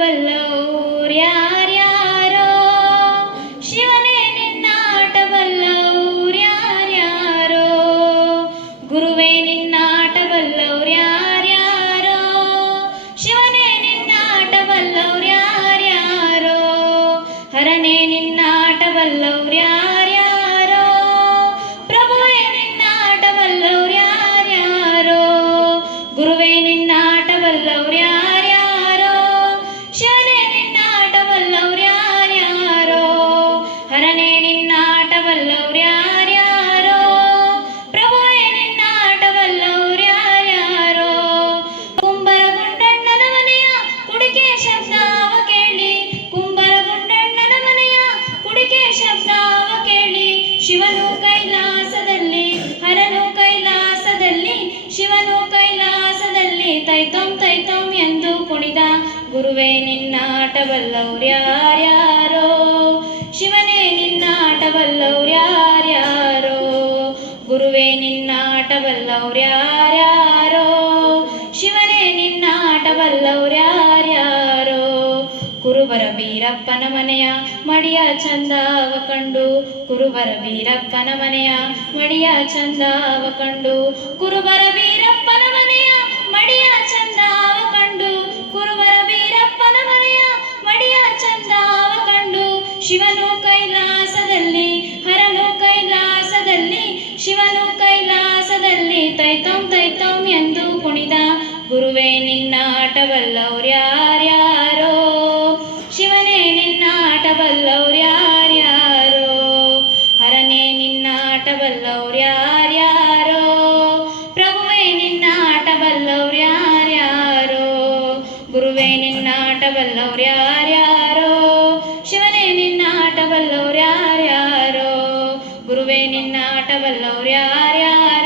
ನಿನ್ನಾಟಬಲ್ಲವ್ರ್ಯಾರ್ಯಾರೋ ಶಿವನೇ ನಿನ್ನಾಟಬಲ್ಲವ್ರ್ಯಾರ್ಯಾರೋ ಗುರುವೇ ನಿನ್ನಾಟಬಲ್ಲವ್ರ್ಯಾರ್ಯಾರೋ ಶಿವನೇ ನಿನ್ನಾಟಬಲ್ಲವ್ರ್ಯಾರ್ಯಾರೋ ಹರನೇ ನಿನ್ನಾಟಬಲ್ಲವ್ರ್ಯಾರ್ಯಾರೋ ಶಿವನು ಕೈಲಾಸದಲ್ಲಿ, ಹರನು ಕೈಲಾಸದಲ್ಲಿ, ಶಿವನು ಕೈಲಾಸದಲ್ಲಿ ತೈತಂ ತೈತಂ ಎಂದು ಕುಣಿದ ಗುರುವೇ ನಿನ್ನಾಟಬಲ್ಲವ್ರ್ಯಾರ್ಯಾರೋ ಶಿವನೇ ನಿನ್ನಾಟಬಲ್ಲವ್ರ್ಯಾರ್ಯಾರೋ ಗುರುವೇ ನಿನ್ನಾಟಬಲ್ಲವ್ರ್ಯಾರ್ಯಾರೋ ಕುರುಬರ ಬೀರಪ್ಪನ ಮನೆಯ ಮಡಿಯ ಚಂದವ ಕಂಡು ಕುರುಬರ ಬೀರಪ್ಪನ ಮನೆಯ ಮಡಿಯ ಚಂದವ ಕಂಡು ಕುರುಬರ ಬೀರಪ್ಪನ ಮನೆಯ ಮಡಿಯ ಚಂದವ ಕಂಡು ಕುರುಬರ ಬೀರಪ್ಪನ ಮನೆಯ ಮಡಿಯ ಚಂದವ ಕಂಡು, ಶಿವನು ಕೈಲಾಸದಲ್ಲಿ, ಹರನು ಕೈಲಾಸದಲ್ಲಿ, ಶಿವನು ಕೈಲಾಸದಲ್ಲಿ ತೈತಂ ತೈತಂ ಎಂದು ಕುಣಿದ ಗುರುವೇ ನಿನ್ನಾಟಬಲ್ಲವ್ರ್ಯಾರ್ಯಾರೋ ನಿನ್ನಾಟಬಲ್ಲವ್ರ್ಯಾರ್ಯಾರೋ ಪ್ರಭುವೇ ನಿನ್ನಾಟಬಲ್ಲವ್ರ್ಯಾರ್ಯಾರೋ ಗುರುವೇ ಯಾರ್ಯಾರೋ? ಶಿವನೇ ನಿನ್ನಾಟಬಲ್ಲವ್ರ್ಯಾರ್ಯಾರೋ ಗುರುವೇ ನಿನ್ನಾಟಬಲ್ಲವ್ರ್ಯಾರ್ಯಾರೋ